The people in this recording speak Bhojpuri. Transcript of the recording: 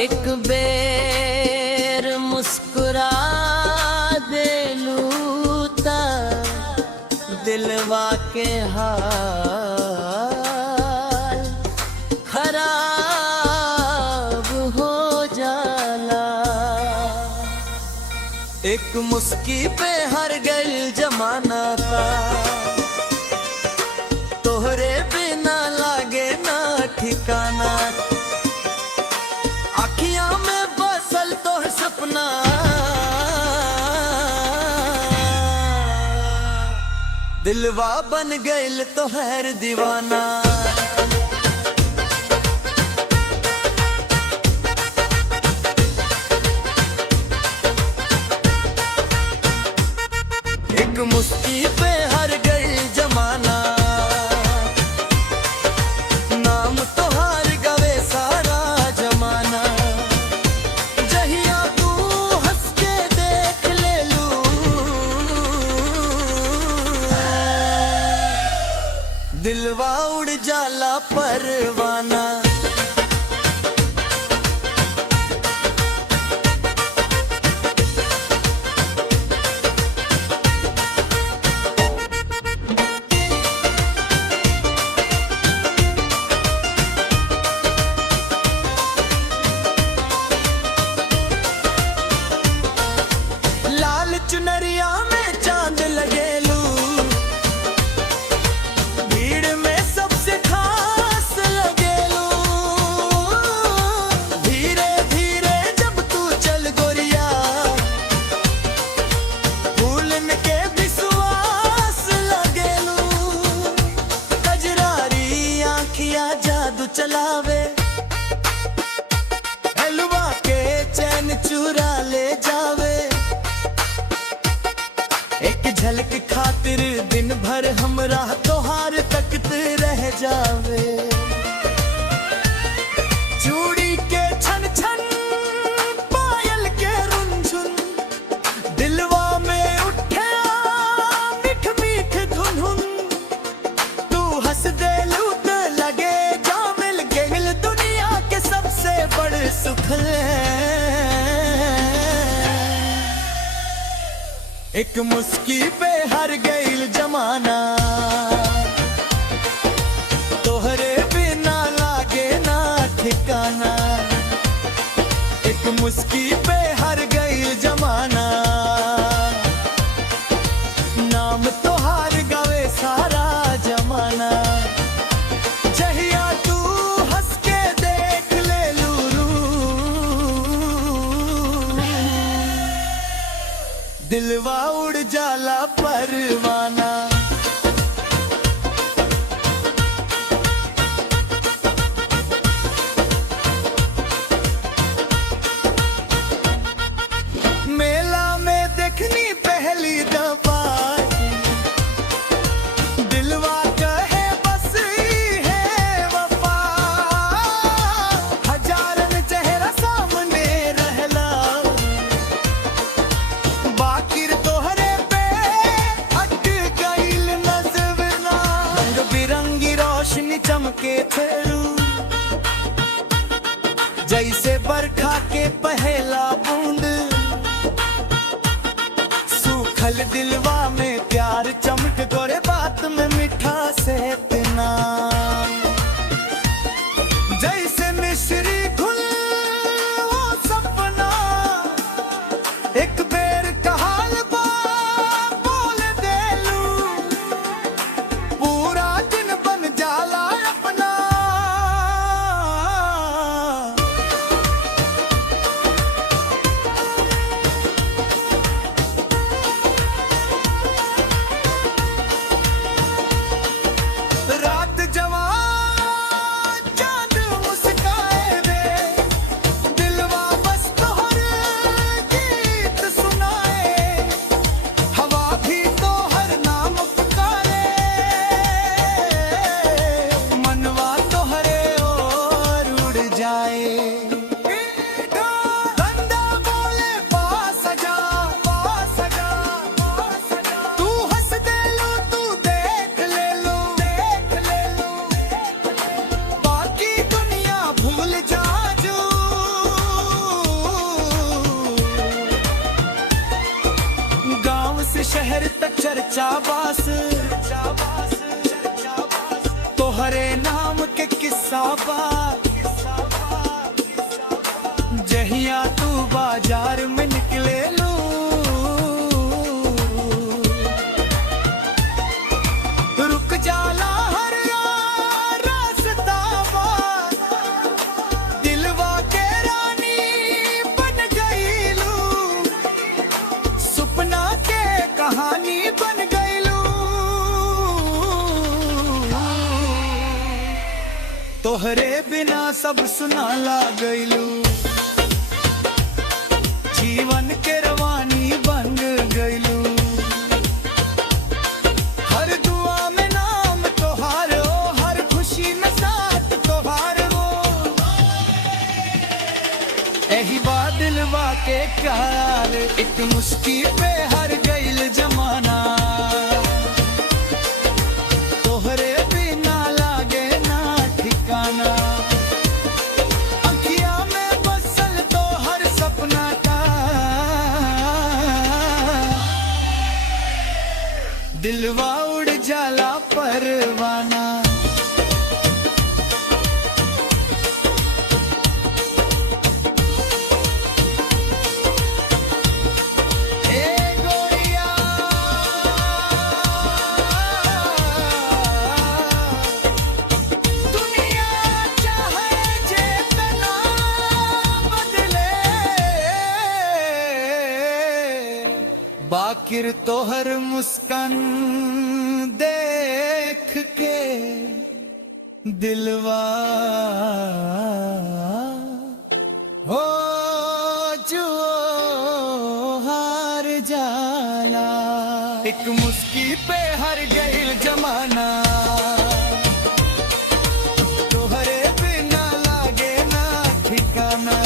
एक बेर मुस्कुरा देलूता दिलवा के हाल खराब हो जाला। एक मुस्की पे हर गल जमाना था, तोहरे बिना लागे ना ठिकाना। अखियां में बसल तोह सपना, दिलवा बन गइल तोहर दीवाना। एक मुस्की पे हर गइल जमाना, नाम तोहार गवे सारा जमाना। जहिया तू हंस के देख ले लू, दिलवा उड़ जाला परवाना। चुनरिया में चांद लगेलू, भीड़ में सबसे खास लगेलू। धीरे धीरे जब तू चल गोरिया, फूलन के विश्वास लगेलू। कजरारी आँखियाँ जादू चलावे, हलवा के चैन चुरा ले जावे। एक झलक खातिर दिन भर हमरा तोहार तकते रह जावे। चूड़ी के छन छन पायल के रुनझुन, दिलवा में उठे मीठ मीठ धुन। तू हंस देलू तो लगे जा मिल गइल दुनिया के सबसे बड़ सुख। एक मुस्की पे हर गइल जमाना, तोहरे बिना लागे ना ठिकाना। एक मुस्की पे हर गइल जमाना, नाम तोहार गावे सारा जमाना। जहिया तू हंस के देख ले लू, दिलवा उड़ जाला परवाना। मेला में देखनी पहली दफा, दिलवा कहे बस है वफा। हजारन चेहरा सामने रहला, बाकिर तोहरे पे अट गइल नजरना। रंग बिरंगी रोशनी चमके थेरू, जैसे बरखा के पहला बूंद। सूखल दिलवा में प्यार चमक गोरे, बात में मीठा से इतना। जैसे मिश्री घुल वो सपना, एक बेर कहाल बा बोल देलू, पूरा दिन बन जाला अपना। चर्चा बास तोहरे नाम के किस्सा बा जहिया तू बाजार में निकले लू रुक जाला हर रास्ता बा दिलवा के रानी बन गईलू सपना के कहानी बन गईलू तोहरे बिना सब सुनाला गईलू जीवन के रवानी बन गईलू हर दुआ में नाम तोहार हो हर खुशी में साथ तोहार हो एही बा दिलवा के ख्याल एक मुस्की पे हर गईल जमाना तोहरे बिना लागे ना ठिकाना अखिया में बसल तो हर सपना का दिलवा उड़ जाला परवाना बाकिर तोहर मुस्कान देख के दिलवा हो जो हार जाला एक मुस्की पे हर गईल जमाना तोहरे बिना लागे ना ठिकाना